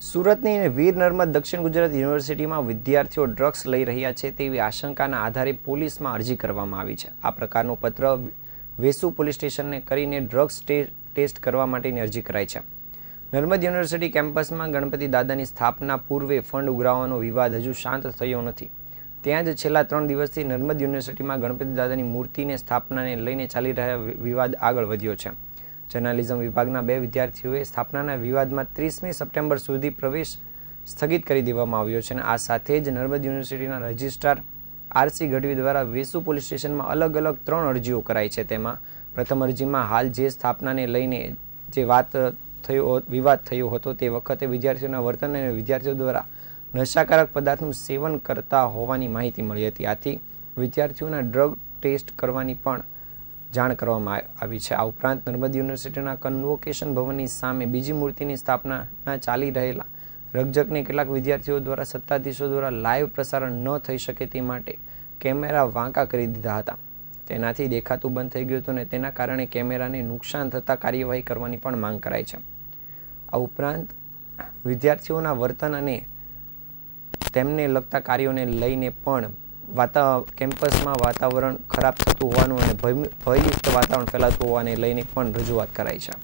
સુરતની વીર નર્મદ દક્ષિણ ગુજરાત યુનિવર્સિટીમાં વિદ્યાર્થીઓ ડ્રગ્સ લઈ રહ્યા છે તેવી આશંકાના આધારે પોલીસમાં અરજી કરવામાં આવી છે. આ પ્રકારનો પત્ર વેસુ પોલીસ સ્ટેશનને કરીને ડ્રગ્સ ટેસ્ટ કરવા માટેની અરજી કરાઈ છે. નર્મદ યુનિવર્સિટી કેમ્પસમાં ગણપતિ દાદાની સ્થાપના પૂર્વે ફંડ ઉઘરાવવાનો વિવાદ હજુ શાંત થયો નથી. ત્યાં જ છેલ્લા ત્રણ દિવસથી નર્મદ યુનિવર્સિટીમાં ગણપતિ દાદાની મૂર્તિને સ્થાપનાને લઈને ચાલી રહ્યા વિવાદ આગળ વધ્યો છે. જર્નાલિઝમ વિભાગના બે વિદ્યાર્થીઓએ સ્થાપનાના વિવાદમાં ત્રીસમી સપ્ટેમ્બર સુધી પ્રવેશ સ્થગિત કરી દેવામાં આવ્યો છે અને આ સાથે જ નર્મદ યુનિવર્સિટીના રજિસ્ટ્રાર આરસી ગઢવી દ્વારા વેસુ પોલીસ સ્ટેશનમાં અલગ અલગ ત્રણ અરજીઓ કરાઈ છે. તેમાં પ્રથમ અરજીમાં હાલ જે સ્થાપનાને લઈને જે વાત થયો વિવાદ થયો હતો તે વખતે વિદ્યાર્થીઓના વર્તન અને વિદ્યાર્થીઓ દ્વારા નશાકારક પદાર્થનું સેવન કરતા હોવાની માહિતી મળી હતી. આથી વિદ્યાર્થીઓના ડ્રગ ટેસ્ટ કરવાની પણ જાણ કરવામાં આવી છે. આ ઉપરાંત નર્મદ યુનિવર્સિટીના કન્વોકેશન ભવનની સામે બીજી મૂર્તિની સ્થાપનાના ચાલી રહેલા રકઝકને કેટલાક વિદ્યાર્થીઓ દ્વારા સત્તાધીશો દ્વારા લાઈવ પ્રસારણ ન થઈ શકે તે માટે કેમેરા વાંકા કરી દીધા હતા. તેનાથી દેખાતું બંધ થઈ ગયું હતું ને તેના કારણે કેમેરાને નુકસાન થતાં કાર્યવાહી કરવાની પણ માંગ કરાઈ છે. આ ઉપરાંત વિદ્યાર્થીઓના વર્તન અને તેમને લગતા કાર્યોને લઈને પણ વાતા, કેમ્પસમાં વાતાવરણ ખરાબ થતું હોવાનું અને ભય ભયયુક્ત વાતાવરણ ફેલાતું હોવાને લઈને પણ રજૂઆત કરાઈ છે.